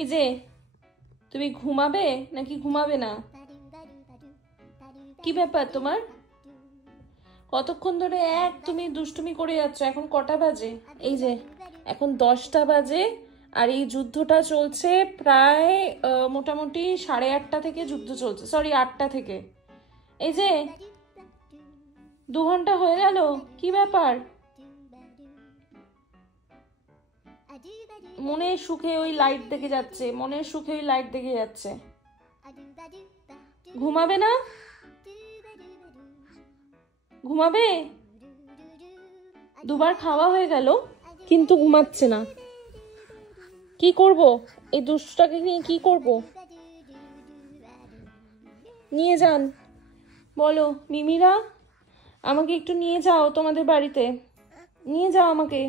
এই যে তুমি ঘুমাবে নাকি ঘুমাবে না? কি ব্যাপার তোমার? কতক্ষণ ধরে তুমি দুষ্টুমি করে যাচ্ছ। এখন কটা বাজে? এই যে এখন 10টা বাজে, আর এই যুদ্ধটা চলছে প্রায় মোটামুটি 8:30 থেকে যুদ্ধ চলছে, সরি 8টা থেকে। এই যে 2 ঘন্টা হয়ে গেল, কি ব্যাপার? মনের সুখে ওই লাইট দেখে যাচ্ছে, মনের সুখে ওই লাইট দেখে যাচ্ছে। ঘুমাবে না? ঘুমাবে? দুবার খাওয়া হয়ে গেল কিন্তু ঘুমাচ্ছে না। কি করব এই দুষ্টটাকে নিয়ে? কি করব? নিয়ে যান, বলো মিমিরা আমাকে একটু নিয়ে যাও তোমাদের বাড়িতে, নিয়ে যাও আমাকে।